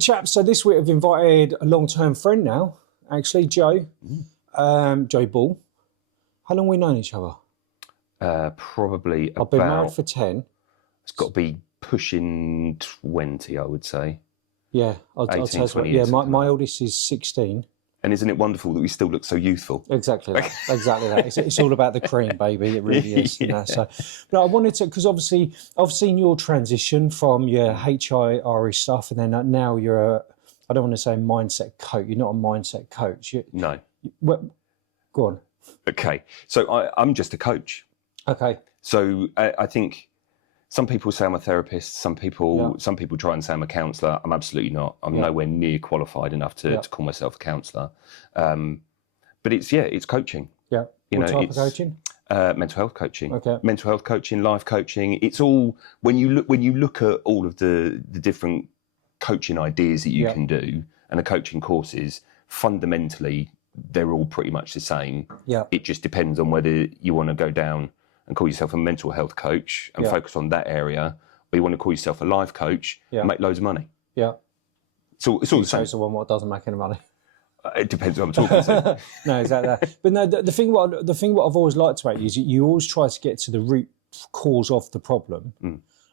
Chaps, so this week I've invited a long-term friend now, actually, Joe, Joe Ball. How long have we known each other? Probably I've been married for 10. It's got to be pushing 20, I would say. Yeah, I'll tell you what. Yeah, my oldest is 16. And isn't it wonderful that we still look so youthful? Exactly that. Exactly that. It's all about the cream, baby. It really is. Yeah. You know, so, but I wanted to, because obviously I've seen your transition from your HIRE stuff, and then now you're I don't want to say mindset coach. You're not a mindset coach. No. Go on. Okay. So I'm just a coach. Okay. So I think some people say I'm a therapist. Some people try and say I'm a counsellor. I'm absolutely not. I'm nowhere near qualified enough to call myself a counsellor. But it's coaching. Yeah. What type of coaching? Mental health coaching. Okay. Mental health coaching, life coaching. It's all when you look at all of the different coaching ideas that you can do and the coaching courses. Fundamentally, they're all pretty much the same. Yeah. It just depends on whether you want to go down and call yourself a mental health coach and focus on that area, or you want to call yourself a life coach and make loads of money. Yeah. So it's all the same. The one what doesn't make any money. It depends what I'm talking to. No, exactly. But no, the thing what I've always liked about you is you always try to get to the root cause of the problem,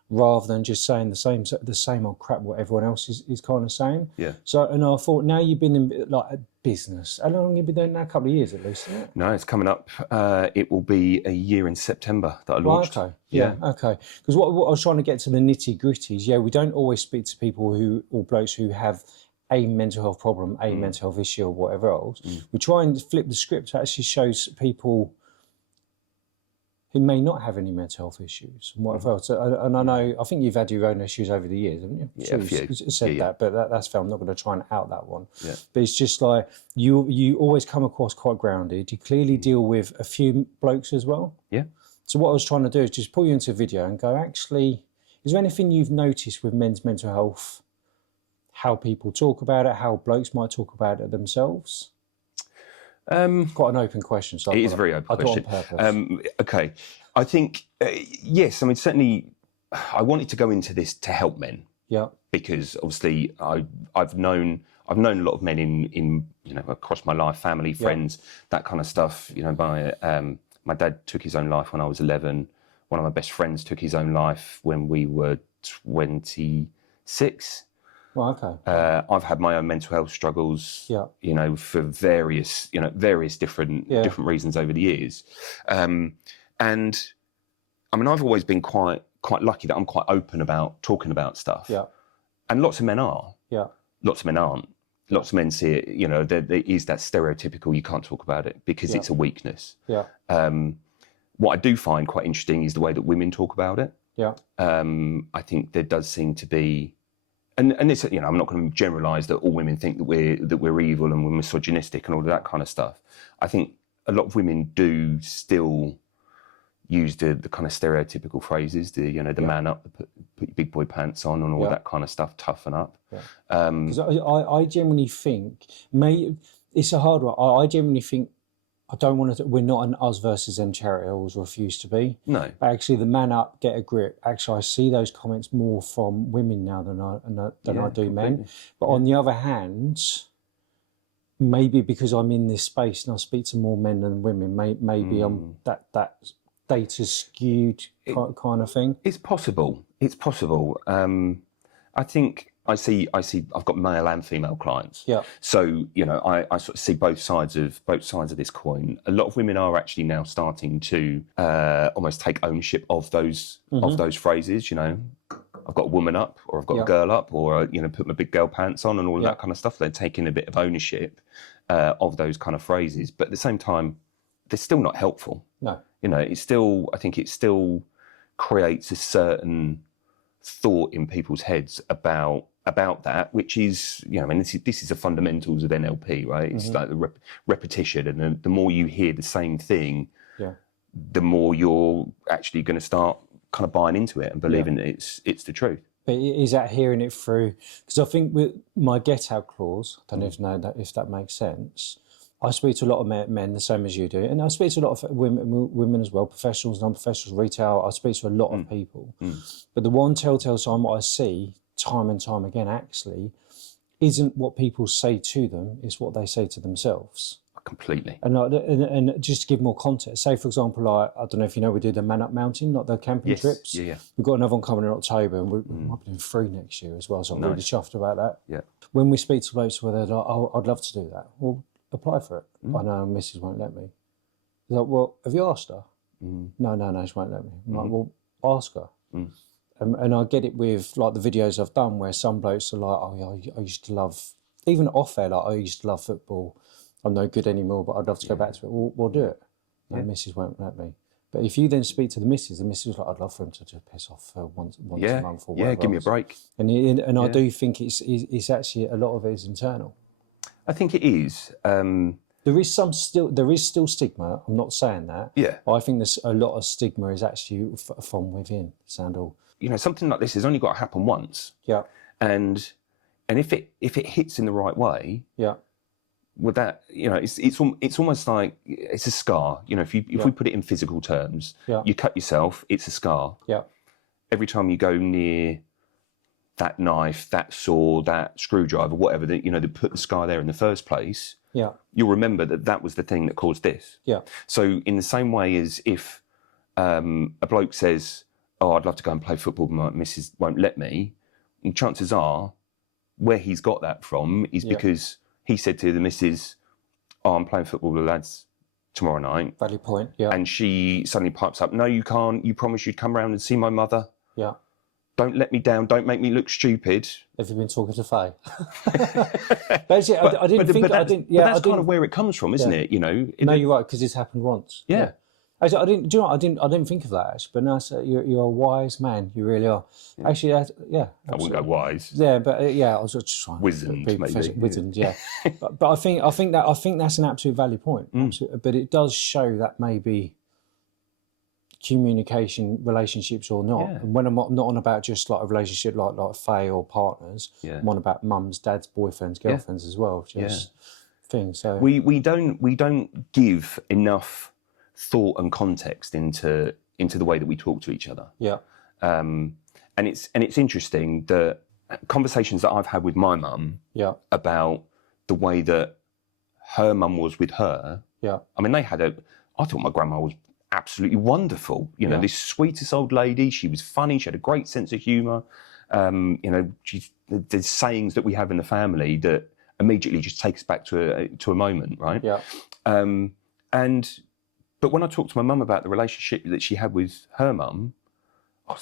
rather than just saying the same old crap what everyone else is kind of saying. Yeah. So, and I thought, now you've been in like a business. How long have you been doing that? A couple of years at least, isn't it? No, it's coming up. It will be a year in September that I launched. Right, okay. Yeah. Okay. Because what I was trying to get to the nitty gritty is, we don't always speak to people or blokes who have a mental health problem, a mental health issue, or whatever else. We try and flip the script to actually show people who may not have any mental health issues and whatever else. And I think you've had your own issues over the years, haven't you? Yeah, a few. Said that, but that's fair. I'm not going to try and out that one. Yeah. But it's just like you always come across quite grounded. You clearly deal with a few blokes as well. Yeah. So what I was trying to do is just pull you into a video and go, actually, is there anything you've noticed with men's mental health, how people talk about it, how blokes might talk about it themselves? Quite an open question. So it is a very open question. I do it on purpose. Okay. I think, yes, I mean, certainly I wanted to go into this to help men. Yeah. Because obviously I've known a lot of men in across my life, family, friends, that kind of stuff. My dad took his own life when I was 11. One of my best friends took his own life when we were 26. Well, okay. I've had my own mental health struggles, for various different reasons over the years. And I mean, I've always been quite lucky that I'm quite open about talking about stuff. Yeah. And lots of men are. Yeah. Lots of men aren't. Lots of men see it, there is that stereotypical, you can't talk about it because it's a weakness. Yeah. What I do find quite interesting is the way that women talk about it. Yeah. I think there does seem to be, and it's, I'm not going to generalise that all women think that we're evil and we're misogynistic and all of that kind of stuff. I think a lot of women do still use the kind of stereotypical phrases, the man up, put your big boy pants on and all that kind of stuff, toughen up. Because I genuinely think, it's a hard one. I genuinely think we're not an us versus them charity. I always refuse to be. No. But actually, the man up, get a grip. Actually, I see those comments more from women now than I do men. But on the other hand, maybe because I'm in this space and I speak to more men than women, maybe I'm that data skewed kind of thing. It's possible. I think I see I've got male and female clients. Yeah. So, I sort of see both sides of this coin. A lot of women are actually now starting to almost take ownership of those phrases, I've got a woman up, or I've got a girl up, or put my big girl pants on and all of that kind of stuff. They're taking a bit of ownership of those kind of phrases. But at the same time, they're still not helpful. No. I think it still creates a certain thought in people's heads about that, which is, this is the fundamentals of NLP, right? It's like the repetition, and the more you hear the same thing, the more you're actually going to start kind of buying into it and believing that it's the truth. But is that hearing it through? Because I think with my get out clause, I don't know if that makes sense. I speak to a lot of men the same as you do, and I speak to a lot of women as well, professionals, non-professionals, retail. I speak to a lot of people. But the one telltale sign what I see time and time again actually isn't what people say to them, it's what they say to themselves. Completely. And just to give more context, say for example, like, I don't know if you know, we did the MANUP mountain, like the camping trips. Yeah. We've got another one coming in October, and we might be doing 3 next year as well, so I'm really chuffed about that. Yeah. When we speak to blokes where they're like, oh, I'd love to do that, well, apply for it. I know Mrs. won't let me. He's like, well, have you asked her? No, she won't let me. I'm like, well, ask her. And I get it with like the videos I've done where some blokes are like, oh yeah, I used to love, even off air, like I used to love football. I'm no good anymore, but I'd love to go back to it. We'll do it. No, Mrs. won't let me. But if you then speak to the missus was like, I'd love for him to just piss off once a month or whatever. Yeah, give me a break. And I do think it's actually, a lot of it is internal. I think it is. There is still stigma. I'm not saying that. Yeah. But I think there's a lot of stigma is actually from within. Sandal. You know, something like this has only got to happen once. Yeah. And if it hits in the right way. Yeah. With that, you know, it's almost like it's a scar. You know, if we put it in physical terms, you cut yourself, it's a scar. Yeah. Every time you go near that knife, that saw, that screwdriver, whatever, that they put the scar there in the first place. Yeah. You'll remember that was the thing that caused this. Yeah. So in the same way as if a bloke says, "Oh, I'd love to go and play football, but my missus won't let me," and chances are, where he's got that from is because he said to the missus, "Oh, I'm playing football with the lads tomorrow night." Valid point, yeah. And she suddenly pipes up, "No, you can't. You promised you'd come round and see my mother. Yeah. Don't let me down. Don't make me look stupid." Have you been talking to Faye? Basically, I didn't think... that's kind of where it comes from, isn't it? You know? No, you're right, because it's happened once. Yeah. Actually, do you know what? I didn't think of that, actually, but now you're a wise man. You really are. Yeah. Actually, I wouldn't go wise. Yeah, but I was just trying. Wizened, maybe. Wizened, yeah. but I think that's an absolute valid point. But it does show that maybe communication, relationships or not. Yeah. And when I'm not on about just like a relationship like Faye or partners, I'm on about mums, dads, boyfriends, girlfriends as well. Just things. So we don't give enough thought and context into the way that we talk to each other. Yeah. And it's interesting that conversations that I've had with my mum about the way that her mum was with her. Yeah. I mean, I thought my grandma was absolutely wonderful. You know, this sweetest old lady. She was funny. She had a great sense of humour. There's sayings that we have in the family that immediately just take us back to a moment, right? Yeah. But when I talked to my mum about the relationship that she had with her mum,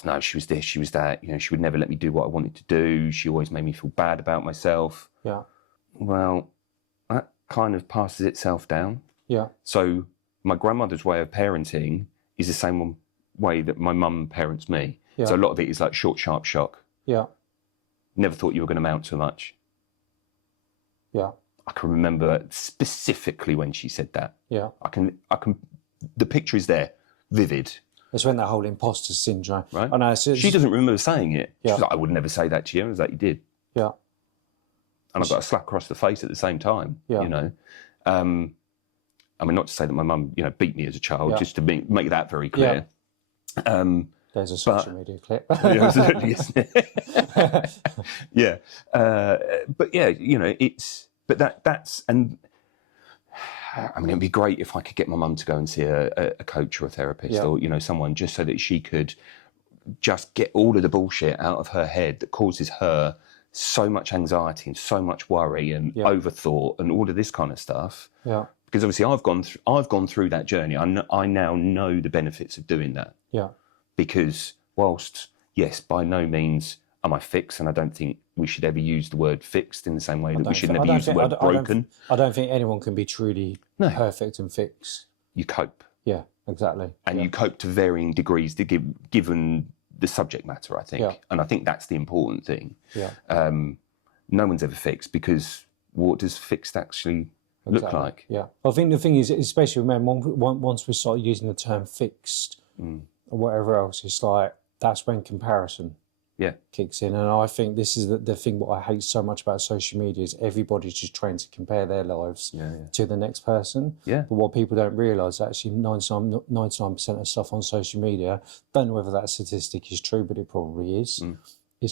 no, she was this, she was that. You know, she would never let me do what I wanted to do. She always made me feel bad about myself. Yeah. Well, that kind of passes itself down. Yeah. So my grandmother's way of parenting is the same way that my mum parents me. Yeah. So a lot of it is like short, sharp shock. Yeah. Never thought you were going to amount to much. Yeah. I can remember specifically when she said that. Yeah. I can. The picture is there, vivid. It's when that whole imposter syndrome. Right. I know. She doesn't remember saying it. Yeah. She's like, "I would never say that to you." I was like, "You did." Yeah. And I got a slap across the face at the same time. Yeah. You know. I mean, not to say that my mum, beat me as a child, just to make that very clear. Yeah. There's a social media clip. Absolutely, isn't it? Yeah. But yeah, that's and. I mean, it'd be great if I could get my mum to go and see a coach or a therapist or, someone just so that she could just get all of the bullshit out of her head that causes her so much anxiety and so much worry and overthought and all of this kind of stuff. Yeah. Because obviously I've gone through that journey. I now know the benefits of doing that. Yeah. Because whilst, yes, by no means am I fixed, and I don't think we should ever use the word fixed in the same way that we should never use the word broken. I don't think anyone can be truly perfect and fixed. You cope. Yeah, exactly. And you cope to varying degrees given the subject matter, I think. Yeah. And I think that's the important thing. Yeah. No one's ever fixed, because what does fixed actually look like? Yeah. I think the thing is, especially once we start using the term fixed or whatever else, it's like that's when comparison kicks in. And I think this is the thing what I hate so much about social media is everybody's just trying to compare their lives to the next person. Yeah. But what people don't realise, actually 99% of stuff on social media, don't know whether that statistic is true, but it probably is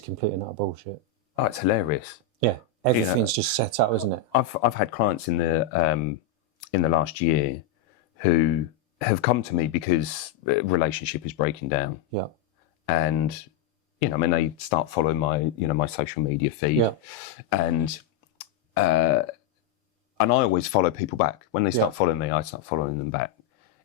complete and utter bullshit. Oh, it's hilarious. Yeah. everything's just set up, isn't it? I've had clients in the last year who have come to me because a relationship is breaking down. Yeah. And, I mean, they start following my social media feed. And I always follow people back. When they start following me, I start following them back,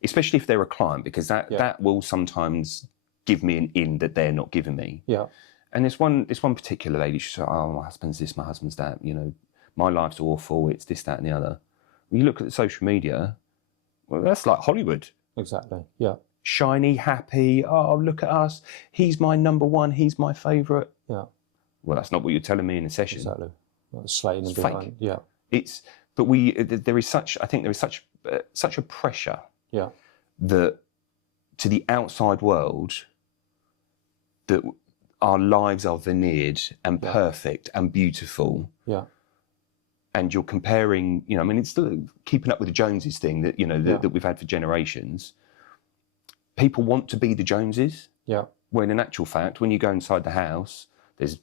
especially if they're a client, because that will sometimes give me an in that they're not giving me. Yeah. And this one particular lady, she said, "Oh, my husband's this, my husband's that. My life's awful. It's this, that, and the other." When you look at the social media, well, that's like Hollywood. Exactly. Yeah. Shiny, happy. Oh, look at us. He's my number one. He's my favourite. Yeah. Well, that's not what you're telling me in a session. Exactly. Like slating and behind. Fake. Yeah. But there is such a pressure. Yeah. That to the outside world, that our lives are veneered and perfect and beautiful. Yeah. And you're comparing, I mean, it's still keeping up with the Joneses thing that, that we've had for generations. People want to be the Joneses. Yeah. When in actual fact, when you go inside the house,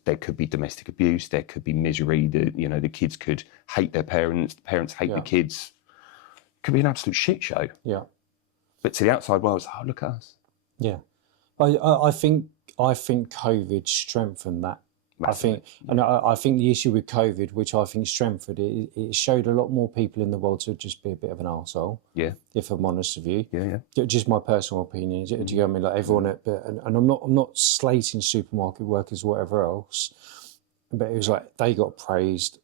there could be domestic abuse, there could be misery, the kids could hate their parents, the parents hate the kids. It could be an absolute shit show. Yeah. But to the outside world, it's, oh, look at us. Yeah. I think COVID strengthened that. Massively. I think the issue with COVID, which I think strengthened it, it showed a lot more people in the world to just be a bit of an arsehole. Yeah. If I'm honest with you. Yeah. Just my personal opinion. Do you know what I mean? Like everyone, and I'm not slating supermarket workers or whatever else, but it was like they got praised,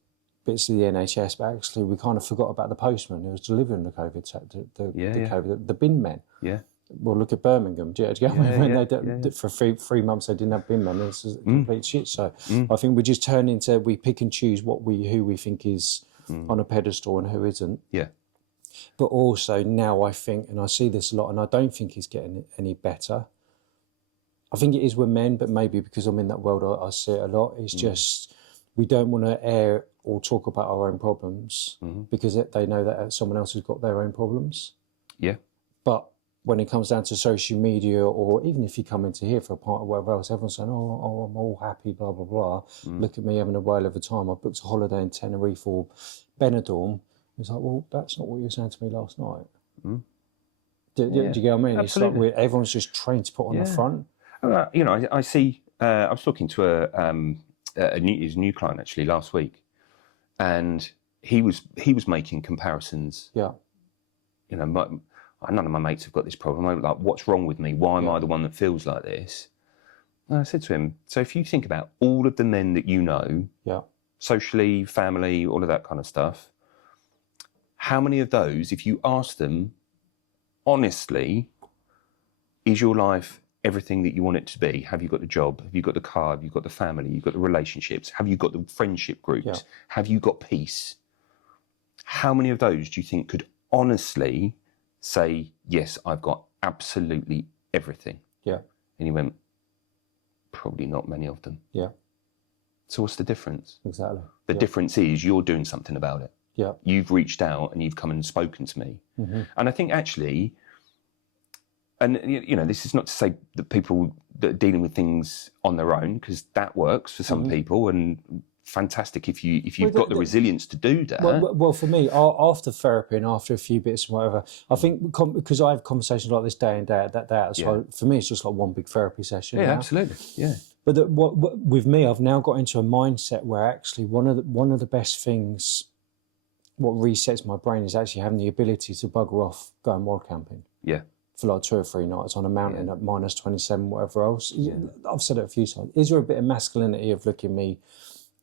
bits of the NHS, but actually we kind of forgot about the postman who was delivering the COVID, the bin men. Yeah. Well, look at Birmingham. Do you get me? For 3 months they didn't have bin men. This is complete shit. So I think we just turn into, we pick and choose who we think is on a pedestal and who isn't. Yeah. But also now I think, and I see this a lot, and I don't think it's getting any better. I think it is with men, but maybe because I'm in that world, I see it a lot. It's just we don't want to air or talk about our own problems because they know that someone else has got their own problems. Yeah. But when it comes down to social media, or even if you come into here for a party or whatever else, everyone's saying, oh, I'm all happy, blah, blah, blah. Look at me having a whale of a time. I booked a holiday in Tenerife or Benidorm. It's like, well, that's not what you were saying to me last night. Do you get what I mean? Absolutely. It's like everyone's just trained to put on the front. I see, I was talking to his new client actually last week, and he was making comparisons. Yeah. None of my mates have got this problem. I'm like, what's wrong with me? Why am I the one that feels like this? And I said to him, so if you think about all of the men that you know, socially, family, all of that kind of stuff, how many of those, if you ask them honestly, is your life everything that you want it to be? Have you got the job? Have you got the car? Have you got the family? You've got the relationships? Have you got the friendship groups? Yeah. Have you got peace? How many of those do you think could honestly say, yes, I've got absolutely everything? Yeah. And he went, probably not many of them. Yeah. So what's the difference? Exactly. The difference is you're doing something about it. Yeah. You've reached out and you've come and spoken to me. And I think actually, and this is not to say that people that are dealing with things on their own, because that works for some people, and fantastic if you've got the resilience to do that. Well, for me, after therapy and after a few bits and whatever, I think because I have conversations like this day in, day out, so for me it's just like one big therapy session. Yeah, now. absolutely. Yeah. But with me, I've now got into a mindset where actually one of the best things, what resets my brain, is actually having the ability to bugger off going wild camping. Yeah. For like 2 or 3 nights on a mountain at minus 27, whatever else. I've said it a few times. Is there a bit of masculinity of looking at me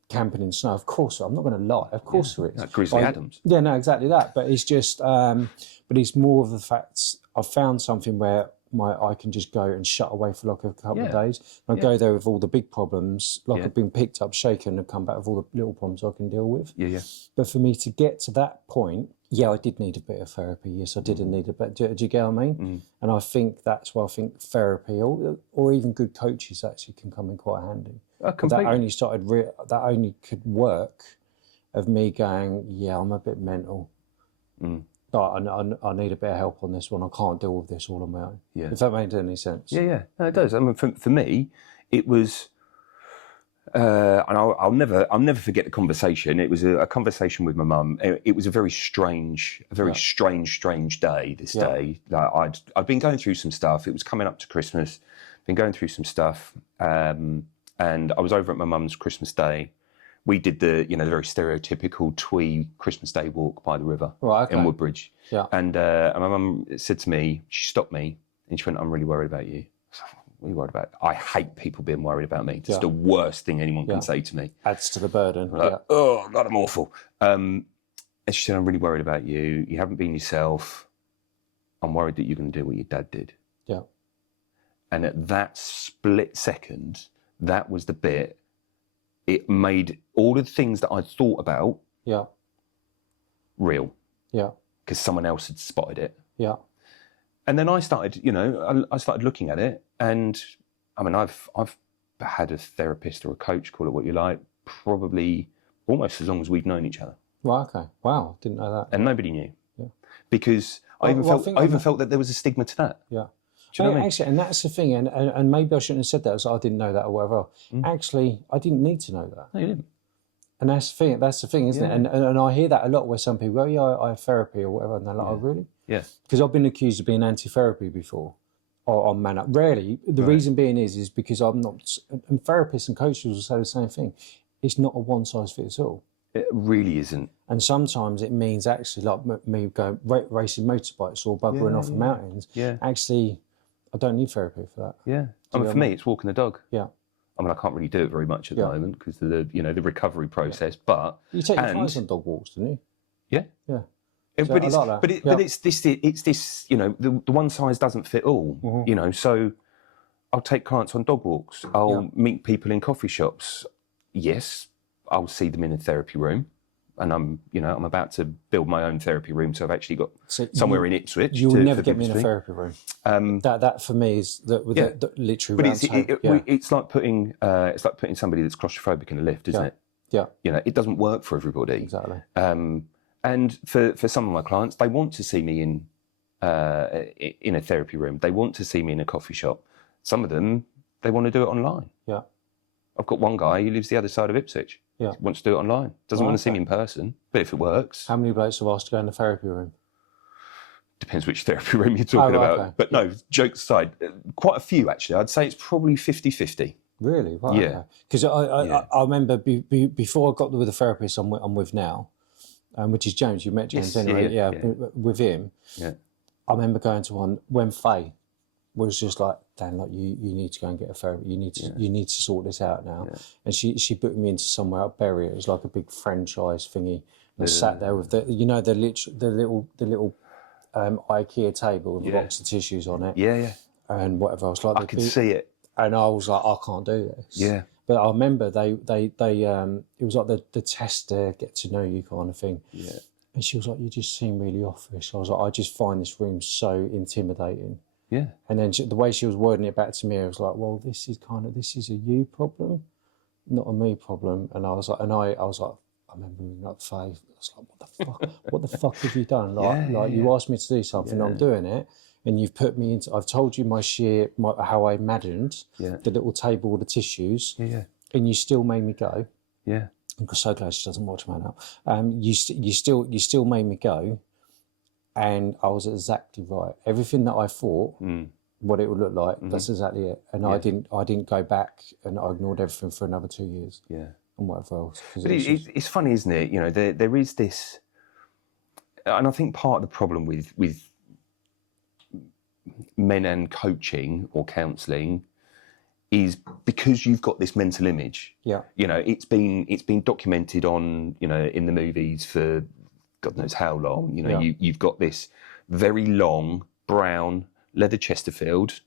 camping in snow? Of course, I'm not going to lie. Of course there is. Like Grizzly Adams. Yeah, no, exactly that. But it's just, but it's more of the fact I've found something where I can just go and shut away for like a couple of days. I go there with all the big problems, like I've been picked up, shaken, and come back with all the little problems I can deal with. Yeah. But for me to get to that point, I did need a bit of therapy. Yes, I did need a bit. Do you get what I mean? And I think that's why I think therapy or even good coaches actually can come in quite handy. Completely. That only could work of me going, I'm a bit mental. I need a bit of help on this one. I can't deal with this all on my own. Yeah. If that made any sense. Yeah. No, it does. I mean, for me, it was And I'll never forget the conversation. It was a conversation with my mum. It was a very strange day. This day, like I'd been going through some stuff. It was coming up to Christmas. Been going through some stuff, and I was over at my mum's Christmas Day. We did the very stereotypical twee Christmas Day walk by the river in Woodbridge. Yeah. And my mum said to me, she stopped me, and she went, "I'm really worried about you." What are you worried about? I hate people being worried about me. It's the worst thing anyone can say to me. Adds to the burden. Like, oh, God, I'm awful. And she said, "I'm really worried about you. You haven't been yourself. I'm worried that you're going to do what your dad did." Yeah. And at that split second, that was the bit. It made all of the things that I'd thought about real. Yeah. Because someone else had spotted it. Yeah. And then I started, I started looking at it, and I mean, I've had a therapist or a coach, call it what you like, probably almost as long as we've known each other. Well, okay. Wow, didn't know that. And nobody knew. Yeah. Because I even felt that there was a stigma to that. Yeah. Do you know what I mean? Actually, and that's the thing, and maybe I shouldn't have said that, so I didn't know that or whatever. Actually, I didn't need to know that. No, you didn't. And that's the thing, isn't it? And I hear that a lot where some people go, "Yeah, I have therapy or whatever," and they're like, "Oh, really?" Yeah. Because I've been accused of being anti-therapy before, or on MANUP. Rarely. The reason being is because I'm not, and therapists and coaches will say the same thing. It's not a one-size-fits-all. It really isn't. And sometimes it means actually, like me going racing motorbikes or buggering off the mountains. Yeah. Actually, I don't need therapy for that. Yeah. I mean, for me, it's walking the dog. Yeah. I mean, I can't really do it very much at the moment because of the recovery process. But you take your clients on dog walks, don't you? Yeah. Yeah. So but it's this the one size doesn't fit all. Mm-hmm. So I'll take clients on dog walks. I'll meet people in coffee shops. Yes, I'll see them in a therapy room. And I'm about to build my own therapy room, so I've actually got somewhere in Ipswich. You will never get me in a therapy room. That for me is the literally. But it's like putting somebody that's claustrophobic in a lift, isn't it? Yeah. It doesn't work for everybody. Exactly. And for some of my clients, they want to see me in a therapy room. They want to see me in a coffee shop. Some of them, they want to do it online. Yeah. I've got one guy who lives the other side of Ipswich. Yeah. Wants to do it online. Doesn't want to see me in person, but if it works. How many blokes have asked to go in the therapy room? Depends which therapy room you're talking about. Okay. But no, jokes aside, quite a few actually. I'd say it's probably 50-50. Really? Wow. Yeah. Because I remember before I got with the therapist I'm with now, which is James. You met James anyway. Yeah. With him. Yeah. I remember going to one when Faye was just like, "Dan, like you need to go and get a therapy. You need to sort this out now." Yeah. And she put me into somewhere up Bury. It was like a big franchise thingy. And I sat there with the little IKEA table with a box of tissues on it. Yeah, yeah. And whatever else. Like I could see it. And I was like, I can't do this. Yeah. But I remember they it was like the test to get to know you kind of thing. Yeah. And she was like, "You just seem really offish." I was like, "I just find this room so intimidating." Yeah. And then the way she was wording it back to me, I was like, "Well, this is a you problem, not a me problem." And I was like, I remember ringing up Faye. I was like, "What the fuck? What the fuck have you done? You asked me to do something, I'm doing it, and you've put me into. I've told you how I imagined the little table with the tissues, and you still made me go. Yeah. I'm so glad she doesn't watch Man Up. You still made me go." And I was exactly right. Everything that I thought, what it would look like, that's exactly it. And I didn't go back, and I ignored everything for another 2 years. Yeah, and whatever else. But it's funny, isn't it? There is this, and I think part of the problem with men and coaching or counselling is because you've got this mental image. Yeah, it's been documented on in the movies for God knows how long. You've got this very long brown leather Chesterfield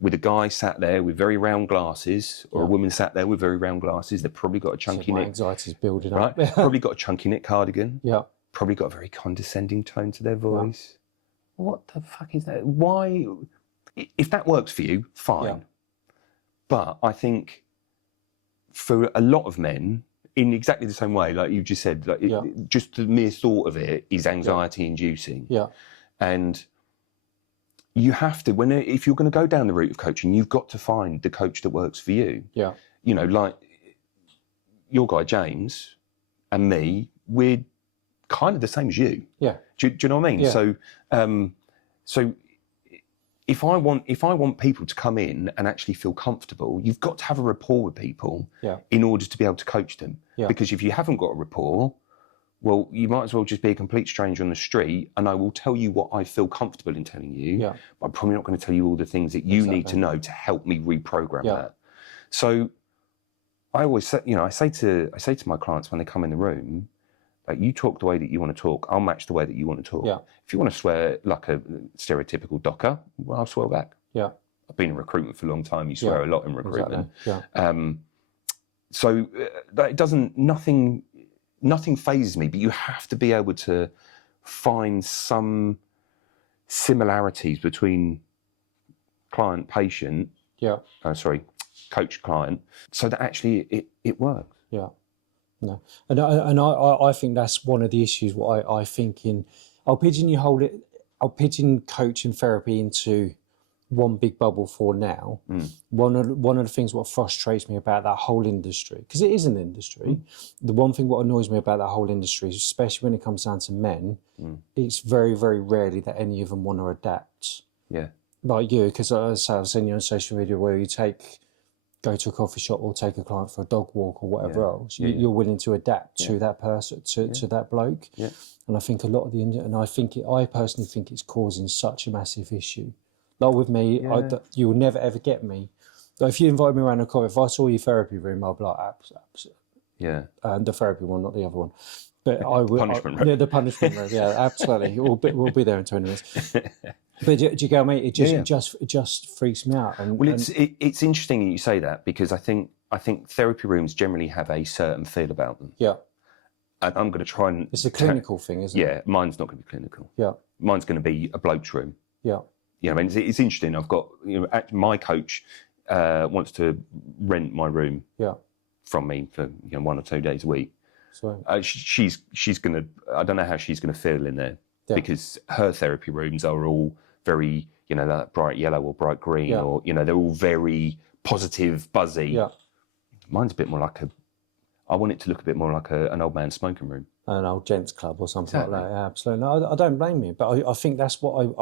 with a guy sat there with very round glasses, or a woman sat there with very round glasses. They've probably got a chunky knit. Anxiety's building up. Right? Probably got a chunky knit cardigan. Yeah. Probably got a very condescending tone to their voice. Yeah. What the fuck is that? Why? If that works for you, fine. Yeah. But I think for a lot of men, in exactly the same way, like you just said, just the mere thought of it is anxiety-inducing. Yeah. And you have to, if you're going to go down the route of coaching, you've got to find the coach that works for you. Yeah. your guy James and me, we're kind of the same as you. Yeah. Do you know what I mean? Yeah. So if I want people to come in and actually feel comfortable, you've got to have a rapport with people in order to be able to coach them. Yeah. Because if you haven't got a rapport, well, you might as well just be a complete stranger on the street, and I will tell you what I feel comfortable in telling you, but I'm probably not going to tell you all the things that you need to know to help me reprogram that. So I always say, I say to my clients when they come in the room, like, you talk the way that you want to talk, I'll match the way that you want to talk. Yeah. If you want to swear like a stereotypical docker, well, I'll swear back. Yeah. I've been in recruitment for a long time. You swear a lot in recruitment. Exactly. So that nothing phases me, but you have to be able to find some similarities between client-patient, coach-client, so that actually it works. Yeah. No. And I think that's one of the issues. What I think I'll pigeon coach and therapy into one big bubble for now. One of the things what frustrates me about that whole industry, because it is an industry, the one thing what annoys me about that whole industry, especially when it comes down to men, it's very, very rarely that any of them want to adapt. Yeah. Like you, because I've seen you on social media where you go to a coffee shop or take a client for a dog walk or whatever else. You're willing to adapt to that person, to that bloke. Yeah. And I think a lot of I personally think it's causing such a massive issue. Like with me, you will never ever get me. Like if you invite me around a coffee, if I saw your therapy room, I'll be like, absolutely. Yeah. The therapy one, not the other one. But I would. Punishment room. Yeah, the punishment room. Yeah, absolutely. We'll be there in 20 minutes. But do you get me? It just freaks me out. It's interesting that you say that, because I think therapy rooms generally have a certain feel about them. Yeah. And I'm going to try and... It's a clinical thing, isn't it? Yeah, mine's not going to be clinical. Yeah. Mine's going to be a bloke's room. Yeah. And it's interesting. I've got, my coach wants to rent my room from me for 1 or 2 days a week. So she's going to... I don't know how she's going to feel in there, because her therapy rooms are all very, that bright yellow or bright green, or, they're all very positive, buzzy. Yeah. Mine's a bit more like I want it to look a bit more like an old man's smoking room. An old gents club or something like that. Yeah, absolutely. No, I don't blame you, but I think that's what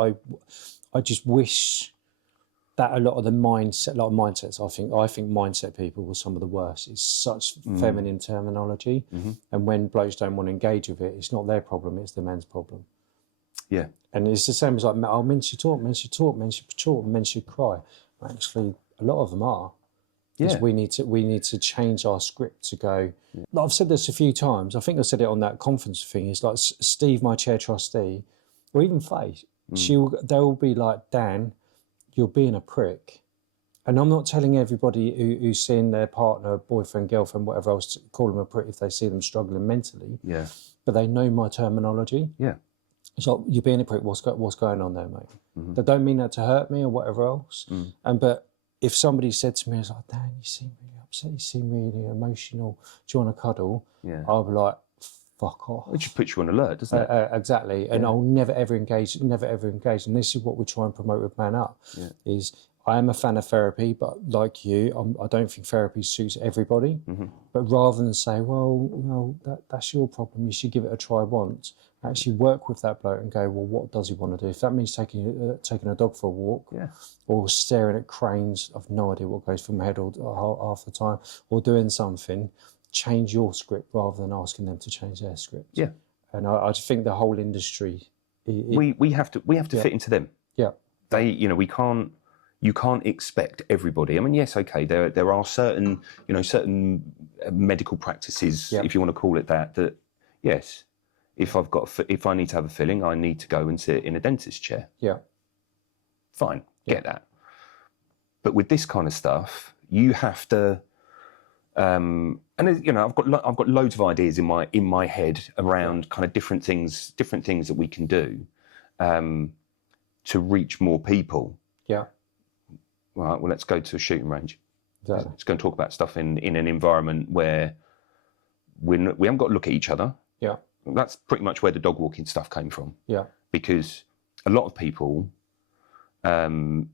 I just wish that a lot of the mindsets, I think mindset people were some of the worst. It's such feminine terminology. And when blokes don't want to engage with it, it's not their problem, it's the men's problem. Yeah. And it's the same as like, men should talk, men should talk, men should cry. Actually, a lot of them are. Yeah. We need to change our script to go. Yeah. Like I've said this a few times. I think I said it on that conference thing. It's like Steve, my chair trustee, or even Faye. They'll be like, Dan, you're being a prick. And I'm not telling everybody who's seeing their partner, boyfriend, girlfriend, whatever else, to call them a prick if they see them struggling mentally. Yeah. But they know my terminology. Yeah. It's like, you're being a prick. What's going on there, mate? They don't mean that to hurt me or whatever else. But if somebody said to me, it's like, Dan, you seem really upset, you seem really emotional, do you want to cuddle? Yeah. I'll be like, fuck off. It just puts you on alert, doesn't it? Exactly. And I'll never ever engage. And this is what we try and promote with MANUP, is I am a fan of therapy, but like you, I don't think therapy suits everybody. But rather than say, well, that's your problem, you should give it a try once, actually work with that bloke and go, well, what does he want to do? If that means taking a dog for a walk, or staring at cranes, I've no idea what goes through my head half the time, or doing something, change your script rather than asking them to change their script. Yeah. And I just think the whole industry... We have to fit into them. Yeah. You can't expect everybody. I mean, yes, okay, there are certain medical practices, if you want to call it that yes, if I need to have a filling, I need to go and sit in a dentist chair. Yeah. Fine, get that. But with this kind of stuff, you have to, and I've got loads of ideas in my head around kind of different things that we can do to reach more people. Yeah. Right, well, let's go to a shooting range. Exactly. Let's go and talk about stuff in an environment where we haven't got to look at each other. Yeah. That's pretty much where the dog walking stuff came from. Yeah. Because a lot of people don't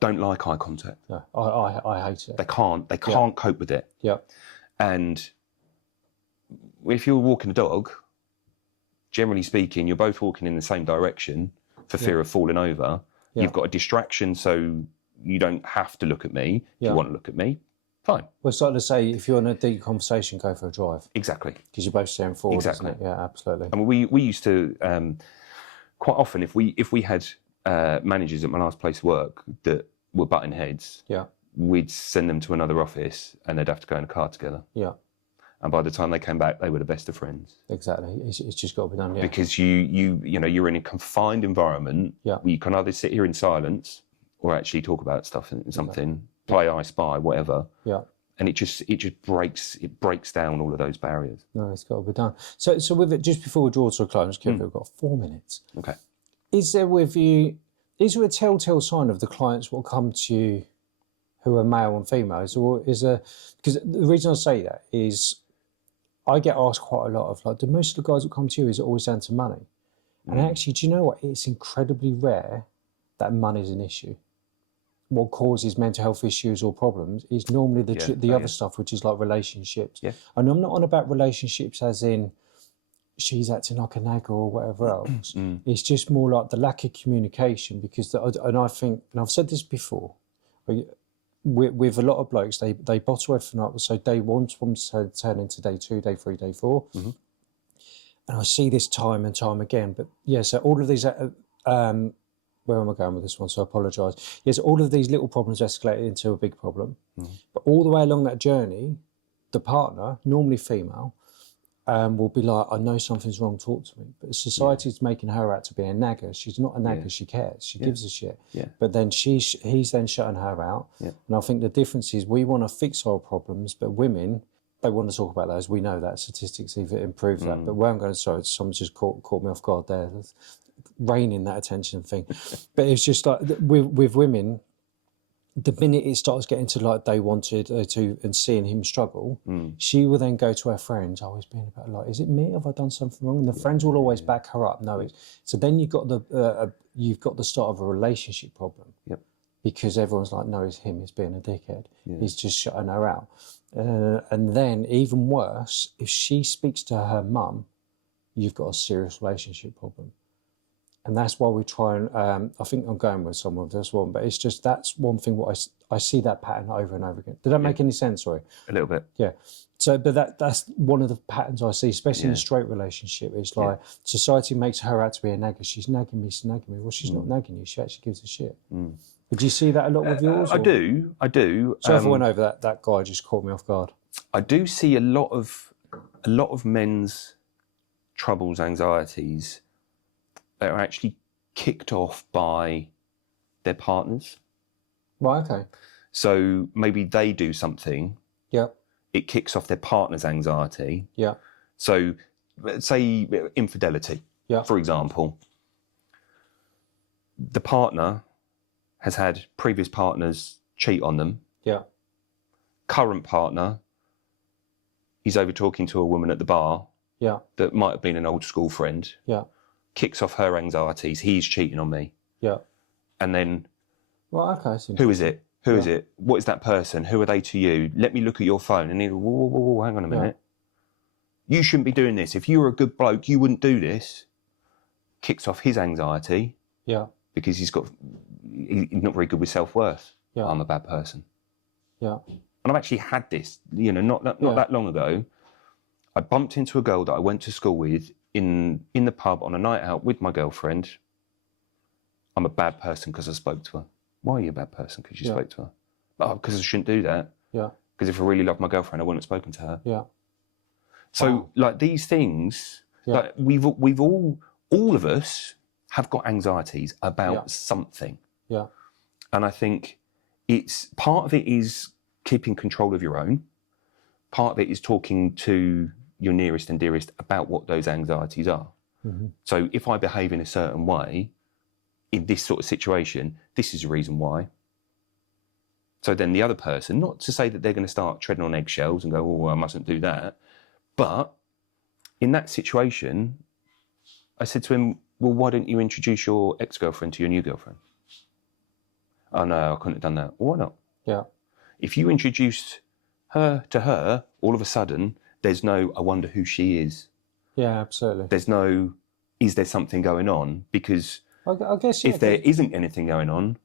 like eye contact. Yeah. I hate it. They can't cope with it. Yeah. And if you're walking a dog, generally speaking, you're both walking in the same direction for fear of falling over. Yeah. You've got a distraction, so you don't have to look at me. If you want to look at me, fine. Well, it's like to say, if you're in a deep conversation, go for a drive. Exactly. Because you're both staring forward, Exactly. isn't it? Yeah, absolutely. I mean, we used to, quite often, if we had managers at my last place of work that were butting heads, we'd send them to another office and they'd have to go in a car together. Yeah. And by the time they came back, they were the best of friends. Exactly. It's just got to be done, yeah. Because you're in a confined environment where you can either sit here in silence or actually talk about stuff and something, play I Spy, whatever. Yeah. And it just breaks down all of those barriers. No, it's got to be done. So with it, just before we draw to a close, Kevin, we've got 4 minutes. Okay. Is there a telltale sign of the clients will come to you who are male and females, or is there? Because the reason I say that is, I get asked quite a lot of like, do most of the guys that come to you, is it always down to money? And actually, do you know what? It's incredibly rare that money is an issue. What causes mental health issues or problems is normally the other stuff, which is like relationships. Yeah. And I'm not on about relationships as in she's acting like a nagger or whatever else. It's just more like the lack of communication, because and I think, and I've said this before, with a lot of blokes, they bottle everything up. So day 1 to turn into day 2, day 3, day 4. And I see this time and time again. But yeah, so all of these, where am I going with this one? So I apologise. Yes, all of these little problems escalate into a big problem. But all the way along that journey, the partner, normally female, will be like, I know something's wrong, talk to me. But society's making her out to be a nagger. She's not a nagger, she cares, she gives a shit. But then he's then shutting her out. And I think the difference is, we want to fix our problems, but women, they want to talk about those. We know that, statistics even improve that. But where I'm going, sorry, someone just caught me off guard there. Reining that attention thing. But it's just like, with women, the minute it starts getting to like they wanted to, and seeing him struggle, she will then go to her friends, always being about like, is it me? Have I done something wrong? And the friends will always back her up. No, so then you've got the start of a relationship problem. Because everyone's like, no, it's him. He's being a dickhead. He's just shutting her out. And then even worse, if she speaks to her mum, you've got a serious relationship problem. And that's why we try and, I think I'm going with some of this one, but it's just, that's one thing what I see that pattern over and over again. Did that make any sense? Sorry. A little bit. Yeah. So, but that's one of the patterns I see, especially in a straight relationship. It's like society makes her out to be a nagger. She's nagging me, she's nagging me. Well, she's not nagging you. She actually gives a shit. Would you see that a lot with yours? I do. So if I went over that guy just caught me off guard. I do see a lot of men's troubles, anxieties that are actually kicked off by their partners. Right, okay. So maybe they do something. Yeah. It kicks off their partner's anxiety. Yeah. So say infidelity, for example. The partner has had previous partners cheat on them. Yeah. Current partner, he's over talking to a woman at the bar. Yeah. That might have been an old school friend. Yeah. Kicks off her anxieties. He's cheating on me. Yeah. And then, well, okay. Who is it? Who is it? What is that person? Who are they to you? Let me look at your phone. And he goes, whoa, hang on a minute. You shouldn't be doing this. If you were a good bloke, you wouldn't do this. Kicks off his anxiety. Yeah. Because he's not very good with self-worth. Yeah. I'm a bad person. Yeah. And I've actually had this, not that long ago. I bumped into a girl that I went to school with in the pub on a night out with my girlfriend. I'm a bad person because I spoke to her. Why are you a bad person? Because you spoke to her. Oh, because I shouldn't do that. Yeah. Because if I really loved my girlfriend, I wouldn't have spoken to her. Yeah. So like these things, like we've all of us have got anxieties about something. Yeah. And I think it's part of it is keeping control of your own. Part of it is talking to your nearest and dearest about what those anxieties are. Mm-hmm. So if I behave in a certain way in this sort of situation, this is the reason why. So then the other person, not to say that they're going to start treading on eggshells and go, oh, I mustn't do that. But in that situation, I said to him, well, why don't you introduce your ex-girlfriend to your new girlfriend? Oh, no, I couldn't have done that. Well, why not? Yeah. If you introduced to her, all of a sudden, there's no, I wonder who she is. Yeah, absolutely. There's no, is there something going on? Because I guess if there isn't anything going on,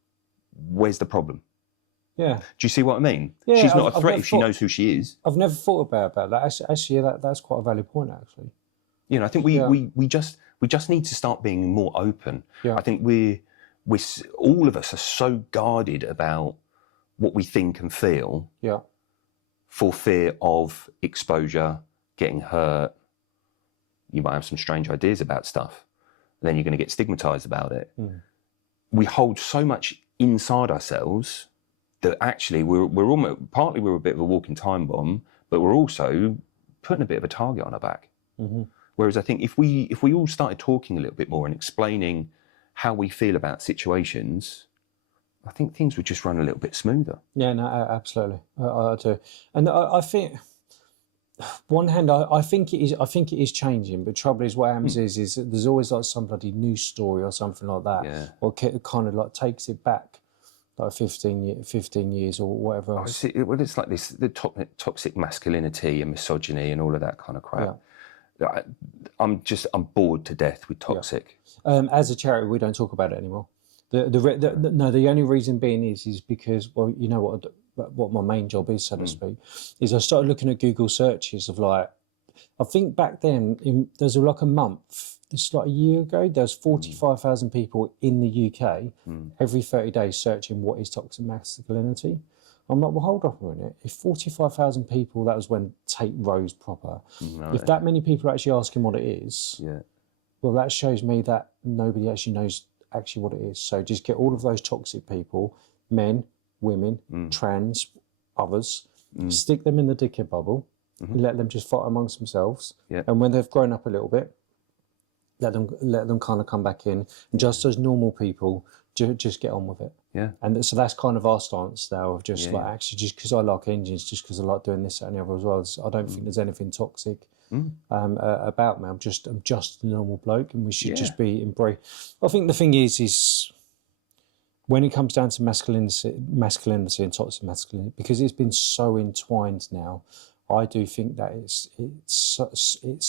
where's the problem? Yeah. Do you see what I mean? Yeah, She's not a threat if she knows who she is. I've never thought about that. Actually, that's quite a valid point, actually. You know, I think we just need to start being more open. Yeah. I think we're all of us are so guarded about what we think and feel. Yeah. For fear of exposure, getting hurt. You might have some strange ideas about stuff. Then you're going to get stigmatized about it. Mm. We hold so much inside ourselves that actually we're almost, partly we're a bit of a walking time bomb, but we're also putting a bit of a target on our back. Mm-hmm. Whereas I think if we all started talking a little bit more and explaining how we feel about situations, I think things would just run a little bit smoother. Yeah, no, absolutely, I do, and I think, one hand, I think it is. I think it is changing. But trouble is, what happens is that there's always like some bloody news story or something like that, or kind of like takes it back, like 15 years or whatever else. Well, it's like this: the toxic masculinity and misogyny and all of that kind of crap. Yeah. I'm bored to death with toxic. Yeah. As a charity, we don't talk about it anymore. The only reason being is because, well, you know what my main job is, so to speak, is I started looking at Google searches of like, I think back then there's like a month, this is like a year ago, there's 45,000 people in the UK every 30 days searching what is toxic masculinity. I'm like, well, hold on a minute. If 45,000 people, that was when Tate rose proper. No, if that many people are actually asking what it is, well, that shows me that nobody actually knows actually what it is. So just get all of those toxic people, men, women, trans, others, stick them in the dickhead bubble, let them just fight amongst themselves. Yeah. And when they've grown up a little bit, let them kind of come back in, and just as normal people, just get on with it. Yeah. And so that's kind of our stance now of just actually just because I like engines, just because I like doing this, that, and the other as well. I don't think there's anything toxic about me. I'm just a normal bloke, and we should just be embraced. I think the thing is when it comes down to masculinity and toxic masculinity, because it's been so entwined now, I do think that it's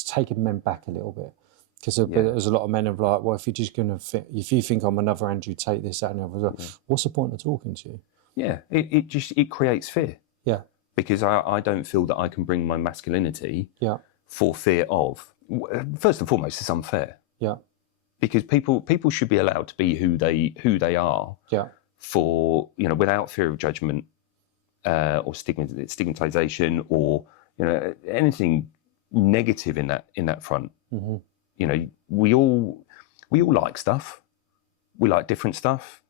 taken men back a little bit. Because there's a lot of men of like, well, if you're just going to, if you think I'm another Andrew Tate, this, that, and the other, what's the point of talking to you? Yeah, it creates fear. Yeah. Because I don't feel that I can bring my masculinity for fear of, first and foremost, it's unfair. Yeah. Because people should be allowed to be who they are. Yeah. For, without fear of judgment or stigmatization or, anything negative in that front. Mm-hmm. We all like stuff. We like different stuff.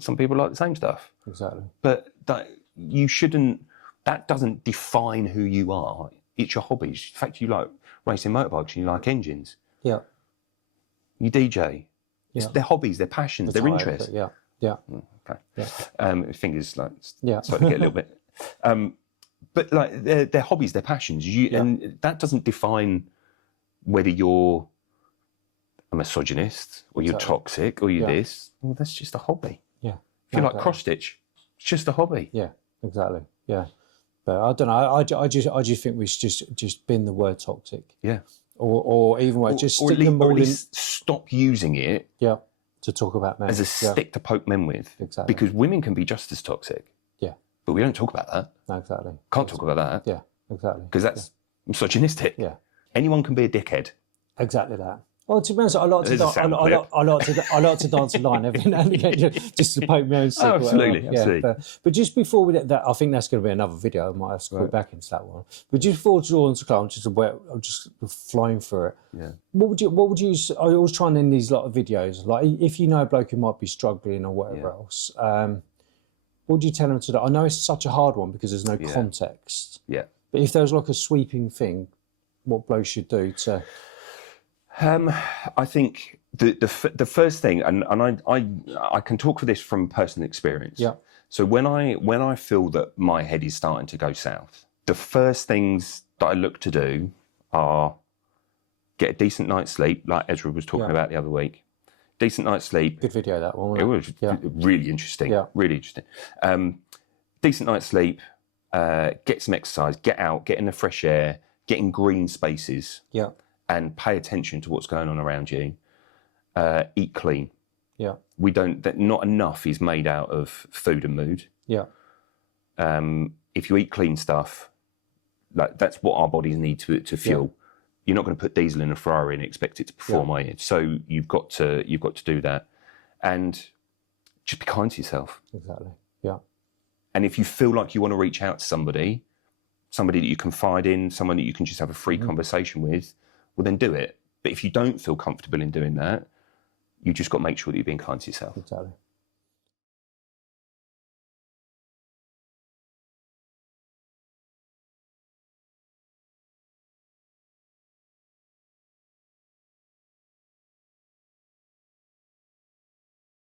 Some people like the same stuff. Exactly. But that doesn't define who you are. It's your hobbies. In fact, you like racing motorbikes and you like engines. Yeah. You DJ. Yeah. It's their hobbies, their passions, their interests. Yeah. Yeah. Okay. Yeah. Fingers starting to get a little bit. But like their hobbies, their passions. And that doesn't define whether you're a misogynist or you're toxic or you're this. Well, that's just a hobby. Yeah. If you like cross stitch, it's just a hobby. Yeah. Exactly. Yeah. But I don't know. I just think we should just bin the word toxic. Yeah. Or even just stick them or at least stop using it. Yeah. To talk about men as a stick to poke men with. Exactly. Because women can be just as toxic. Yeah. But we don't talk about that. No, exactly. Can't talk about that. Yeah. Exactly. Because that's misogynistic. Yeah. Anyone can be a dickhead. Exactly that. Well, to be honest, I like to dance a line every now and again, just to poke my own stick. Absolutely. But just before we that, I think that's going to be another video. I might have to go back into that one. But just before drawing to close, I'm just flying through it. Yeah. What would you? I always try and end these lot of videos. Like, if you know a bloke who might be struggling or whatever else, what would you tell them to do? I know it's such a hard one because there's no context. Yeah. But if there was like a sweeping thing, what blokes should do to? I think the first thing, and I can talk for this from personal experience. Yeah. So when I feel that my head is starting to go south, the first things that I look to do are get a decent night's sleep, like Ezra was talking about the other week. Decent night's sleep. Good video, that one. It was really interesting. Yeah. Really interesting. Decent night's sleep, get some exercise, get out, get in the fresh air, get in green spaces, Yeah. and pay attention to what's going on around you. Eat clean. Yeah. Not enough is made out of food and mood. Yeah. If you eat clean stuff, like that's what our bodies need to fuel. Yeah. You're not going to put diesel in a Ferrari and expect it to perform, are you? So you've got to do that, and just be kind to yourself. Exactly. Yeah. And if you feel like you want to reach out to somebody that you confide in, someone that you can just have a free conversation with, well, then do it. But if you don't feel comfortable in doing that, you just got to make sure that you're being kind to yourself. Exactly.